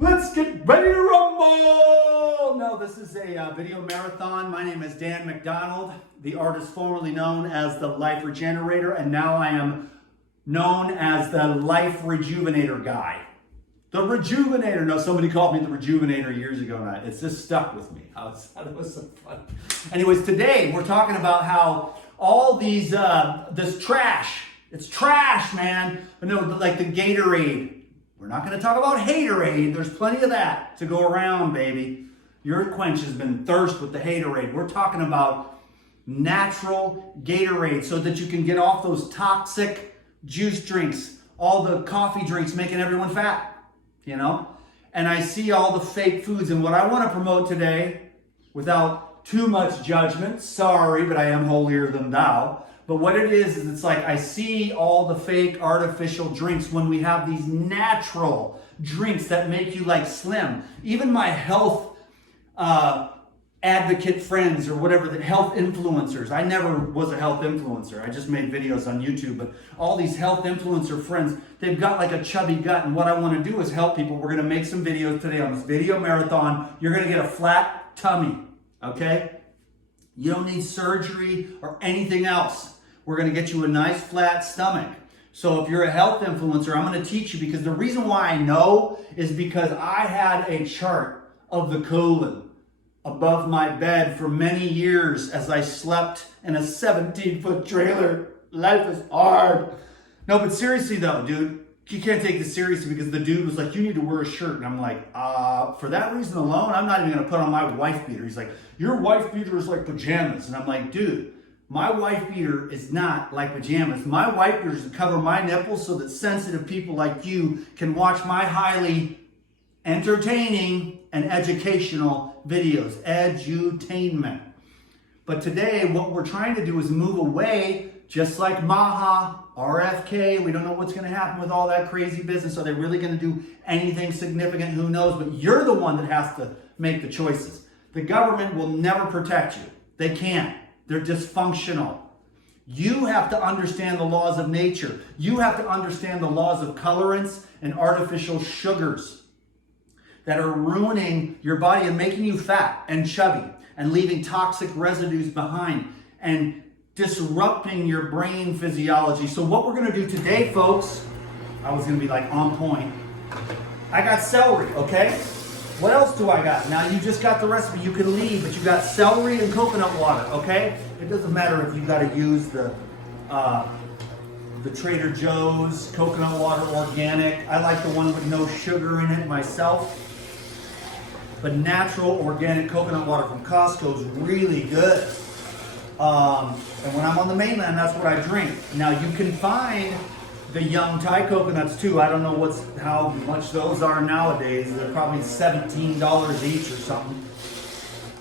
Let's get ready to rumble! No, this is a video marathon. My name is Dan McDonald, the artist formerly known as the Life Regenerator, and now I am known as the Life Rejuvenator guy. The Rejuvenator. No, somebody called me the Rejuvenator years ago, and it's just stuck with me. I thought it was so fun. Anyways, today we're talking about how all these, this trash, it's trash, man. No, like the Gatorade. We're not going to talk about haterade. There's plenty of that to go around, baby. Your quench has been thirst with the haterade. We're talking about natural Gatorade so that you can get off those toxic juice drinks, all the coffee drinks making everyone fat, you know? And I see all the fake foods, and what I want to promote today, without too much judgment, sorry, but I am holier than thou. But what it is it's like I see all the fake artificial drinks when we have these natural drinks that make you like slim. Even my health advocate friends or whatever, the health influencers. I never was a health influencer. I just made videos on YouTube. But all these health influencer friends, they've got like a chubby gut. And what I want to do is help people. We're going to make some videos today on this video marathon. You're going to get a flat tummy, okay? You don't need surgery or anything else. We're going to get you a nice flat stomach. So if you're a health influencer, I'm going to teach you, because the reason why I know is because I had a chart of the colon above my bed for many years as I slept in a 17-foot trailer. Life is hard. No, but seriously though, dude, you can't take this seriously, because the dude was like, you need to wear a shirt. And I'm like, for that reason alone, I'm not even going to put on my wife beater. He's like, your wife beater is like pajamas. And I'm like, dude, my wife beater is not like pajamas. My wife beater is to cover my nipples so that sensitive people like you can watch my highly entertaining and educational videos. Edutainment. But today, what we're trying to do is move away, just like Maha, RFK. We don't know what's going to happen with all that crazy business. Are they really going to do anything significant? Who knows? But you're the one that has to make the choices. The government will never protect you. They can't. They're dysfunctional. You have to understand the laws of nature. You have to understand the laws of colorants and artificial sugars that are ruining your body and making you fat and chubby and leaving toxic residues behind and disrupting your brain physiology. So what we're going to do today, folks, I was going to be like on point. I got celery, okay? What else do I got? Now you just got the recipe. You can leave, but you got celery and coconut water, okay? It doesn't matter if you got to use the Trader Joe's coconut water organic. I like the one with no sugar in it myself. But natural organic coconut water from Costco is really good. And when I'm on the mainland, that's what I drink. Now you can find the young Thai coconuts too. I don't know how much those are nowadays. They're probably $17 each or something.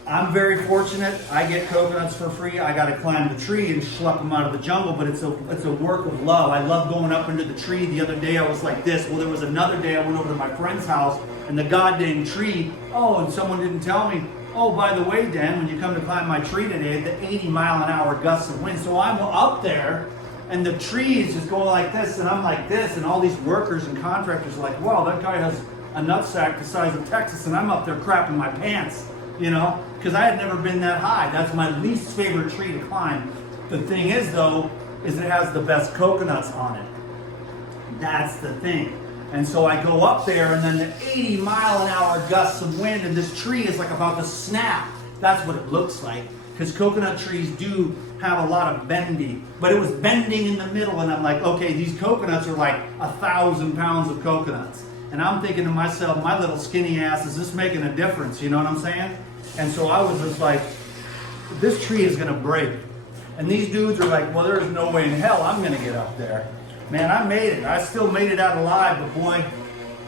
I'm very fortunate. I get coconuts for free. I got to climb the tree and schlepp them out of the jungle, but it's a work of love. I love going up into the tree. The other day I was like this. Well, there was another day I went over to my friend's house and the goddamn tree. Oh, and someone didn't tell me. Oh, by the way, Dan, when you come to climb my tree today, the 80-mile-an-hour gusts of wind. So I'm up there. And the trees just go like this, and I'm like this, and all these workers and contractors are like, wow, that guy has a nutsack the size of Texas, and I'm up there crapping my pants, you know, because I had never been that high. That's my least favorite tree to climb. The thing is, though, is it has the best coconuts on it. That's the thing. And so I go up there, and then the 80-mile-an-hour gusts of wind, and this tree is like about to snap. That's what it looks like. Because coconut trees do have a lot of bendy, but it was bending in the middle, and I'm like, okay, these coconuts are like 1,000 pounds of coconuts. And I'm thinking to myself, my little skinny ass, is this making a difference? You know what I'm saying? And so I was just like, this tree is going to break. And these dudes are like, well, there's no way in hell I'm going to get up there. Man, I made it. I still made it out alive, but boy,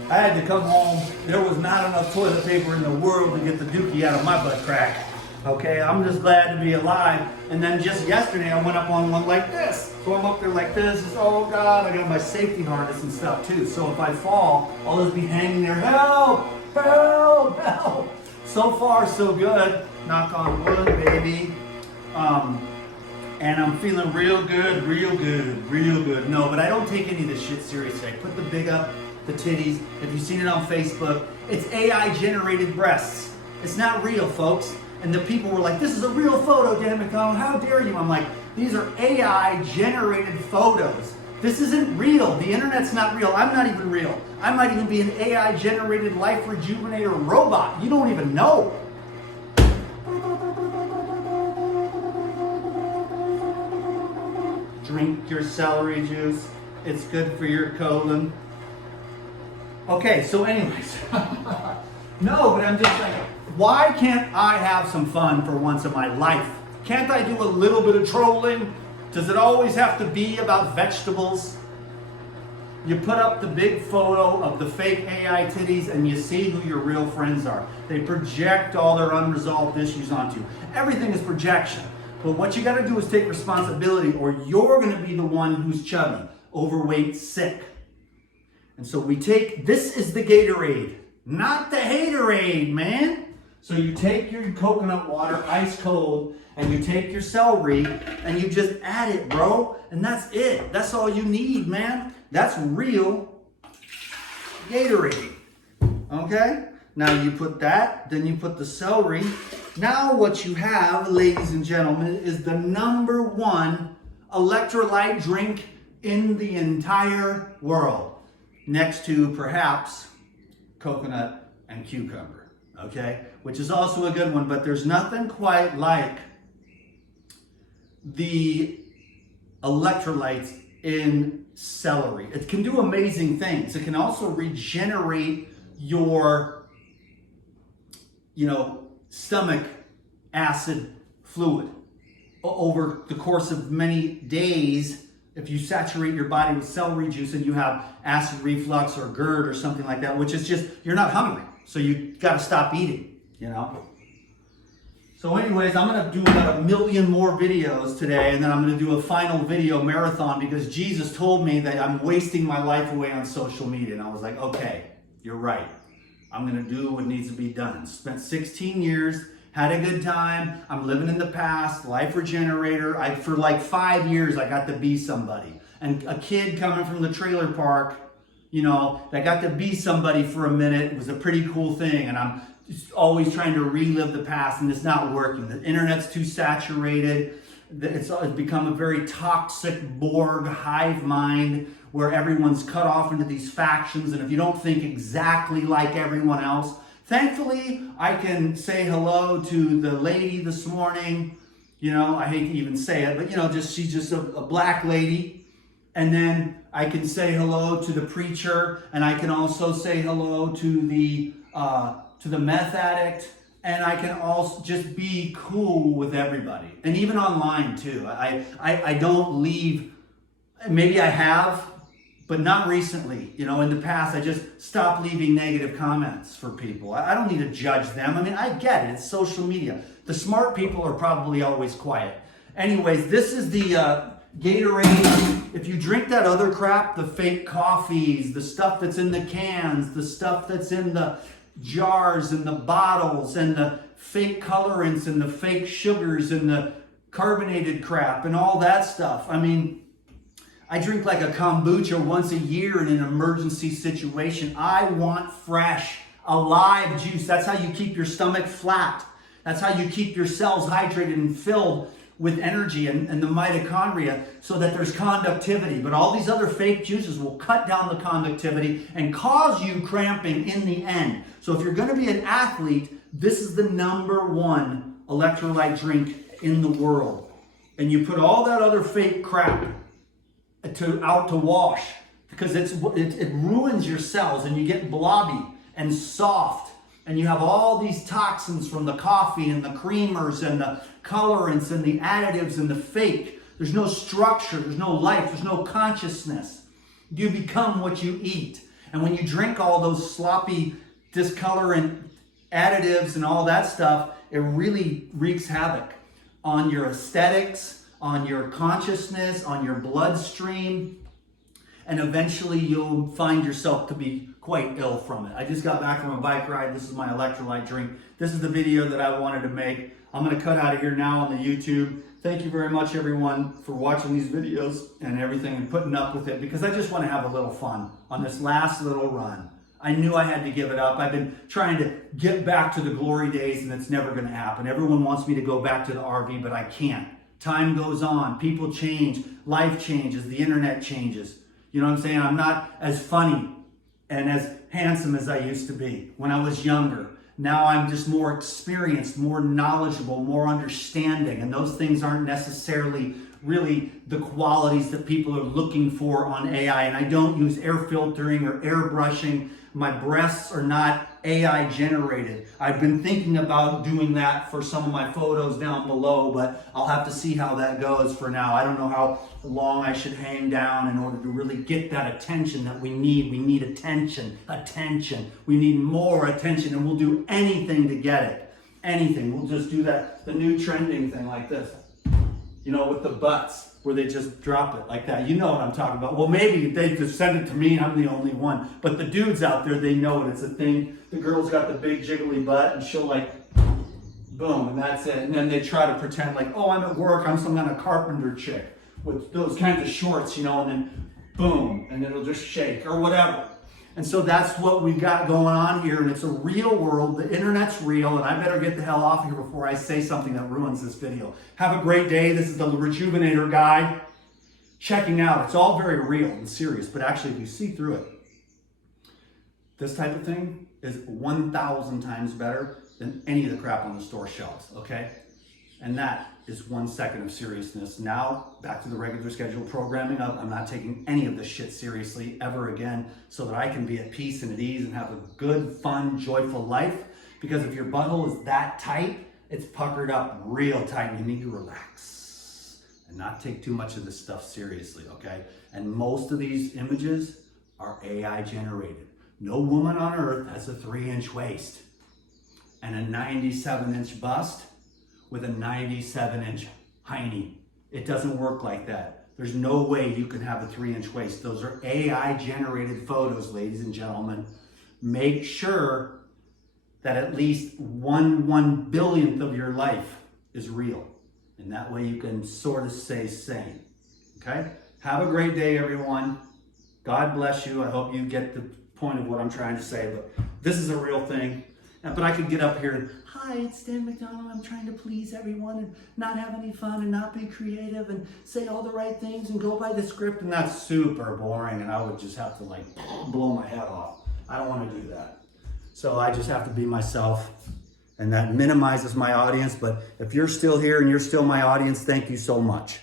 I had to come home. There was not enough toilet paper in the world to get the dookie out of my butt crack. Okay, I'm just glad to be alive. And then just yesterday, I went up on one like this. So I'm up there like this. Oh God, I got my safety harness and stuff too. So if I fall, I'll just be hanging there. Help! Help! Help! So far, so good. Knock on wood, baby. And I'm feeling real good, real good, real good. No, but I don't take any of this shit seriously. I put the the titties. If you've seen it on Facebook, it's AI generated breasts. It's not real, folks. And the people were like, this is a real photo, Dan McDonald, how dare you? I'm like, these are AI generated photos. This isn't real. The internet's not real. I'm not even real. I might even be an AI generated life rejuvenator robot. You don't even know. Drink your celery juice. It's good for your colon. Okay, so anyways. No, but I'm just like, why can't I have some fun for once in my life? Can't I do a little bit of trolling? Does it always have to be about vegetables? You put up the big photo of the fake AI titties and you see who your real friends are. They project all their unresolved issues onto you. Everything is projection. But what you got to do is take responsibility, or you're going to be the one who's chubby, overweight, sick. And so we take, this is the Gatorade, not the Haterade, man. So you take your coconut water, ice cold, and you take your celery, and you just add it, bro. And that's it. That's all you need, man. That's real Gatorade. Okay? Now you put that, then you put the celery. Now what you have, ladies and gentlemen, is the #1 electrolyte drink in the entire world. Next to perhaps coconut and cucumber. Okay? Which is also a good one, but there's nothing quite like the electrolytes in celery. It can do amazing things. It can also regenerate your, stomach acid fluid over the course of many days. If you saturate your body with celery juice and you have acid reflux or GERD or something like that, which is just, you're not hungry. So you got to stop eating, So anyways, I'm going to do about 1 million more videos today, and then I'm going to do a final video marathon because Jesus told me that I'm wasting my life away on social media. And I was like, okay, you're right. I'm going to do what needs to be done. Spent 16 years, had a good time. I'm living in the past, life regenerator. For like 5 years, I got to be somebody. And a kid coming from the trailer park, that got to be somebody for a minute. It was a pretty cool thing. And I'm just always trying to relive the past, and it's not working. The internet's too saturated. It's become a very toxic Borg hive mind where everyone's cut off into these factions, and if you don't think exactly like everyone else, thankfully, I can say hello to the lady this morning. I hate to even say it, but she's just a black lady. And then I can say hello to the preacher, and I can also say hello to the meth addict, and I can also just be cool with everybody. And even online too. I don't leave, maybe I have, but not recently. In the past, I just stopped leaving negative comments for people. I don't need to judge them. I mean, I get it. It's social media. The smart people are probably always quiet. Anyways, this is the Gatorade. If you drink that other crap, the fake coffees, the stuff that's in the cans, the stuff that's in the jars and the bottles, and the fake colorants and the fake sugars and the carbonated crap and all that stuff. I mean, I drink like a kombucha once a year in an emergency situation. I want fresh, alive juice. That's how you keep your stomach flat. That's how you keep your cells hydrated and filled with energy and the mitochondria so that there's conductivity. But all these other fake juices will cut down the conductivity and cause you cramping in the end. So if you're going to be an athlete, this is the #1 electrolyte drink in the world. And you put all that other fake crap out to wash because it ruins your cells, and you get blobby and soft. And you have all these toxins from the coffee and the creamers and the colorants and the additives and the fake. There's no structure, there's no life, there's no consciousness. You become what you eat. And when you drink all those sloppy discolorant additives and all that stuff, it really wreaks havoc on your aesthetics, on your consciousness, on your bloodstream. And eventually you'll find yourself to be quite ill from it. I just got back from a bike ride. This is my electrolyte drink. This is the video that I wanted to make. I'm going to cut out of here now on the YouTube. Thank you very much, everyone, for watching these videos and everything and putting up with it, because I just want to have a little fun on this last little run. I knew I had to give it up. I've been trying to get back to the glory days, and it's never going to happen. Everyone wants me to go back to the RV, but I can't. Time goes on. People change. Life changes. The internet changes. You know what I'm saying? I'm not as funny and as handsome as I used to be when I was younger. Now I'm just more experienced, more knowledgeable, more understanding. And those things aren't necessarily really the qualities that people are looking for on AI. And I don't use air filtering or airbrushing. My breasts are not AI generated. I've been thinking about doing that for some of my photos down below, but I'll have to see how that goes for now. I don't know how long I should hang down in order to really get that attention that we need. We need attention. We need more attention, and we'll do anything to get it. Anything. We'll just do that, the new trending thing like this. You know, with the butts, where they just drop it like that. You know what I'm talking about. Well, maybe they just send it to me and I'm the only one. But the dudes out there, they know it. It's a thing. The girl's got the big jiggly butt and she'll like, boom, and that's it. And then they try to pretend like, oh, I'm at work. I'm some kind of carpenter chick with those kinds of shorts, you know, and then boom, and it'll just shake or whatever. And so that's what we've got going on here, and it's a real world. The internet's real, and I better get the hell off here before I say something that ruins this video. Have a great day. This is the Rejuvenator guy checking out. It's all very real and serious, but actually if you see through it, this type of thing is 1,000 times better than any of the crap on the store shelves, okay? And that is 1 second of seriousness. Now, back to the regular scheduled programming of I'm not taking any of this shit seriously ever again, so that I can be at peace and at ease and have a good, fun, joyful life. Because if your butthole is that tight, it's puckered up real tight and you need to relax and not take too much of this stuff seriously, okay? And most of these images are AI generated. No woman on earth has a 3-inch waist and a 97-inch bust with a 97-inch hiney. It doesn't work like that. There's no way you can have a 3-inch waist. Those are AI generated photos, ladies and gentlemen. Make sure that at least 1/1,000,000th of your life is real. And that way you can sort of stay sane, okay? Have a great day, everyone. God bless you. I hope you get the point of what I'm trying to say, but this is a real thing. But I could get up here and, hi, it's Dan McDonald. I'm trying to please everyone and not have any fun and not be creative and say all the right things and go by the script. And that's super boring. And I would just have to like blow my head off. I don't want to do that. So I just have to be myself. And that minimizes my audience. But if you're still here and you're still my audience, thank you so much.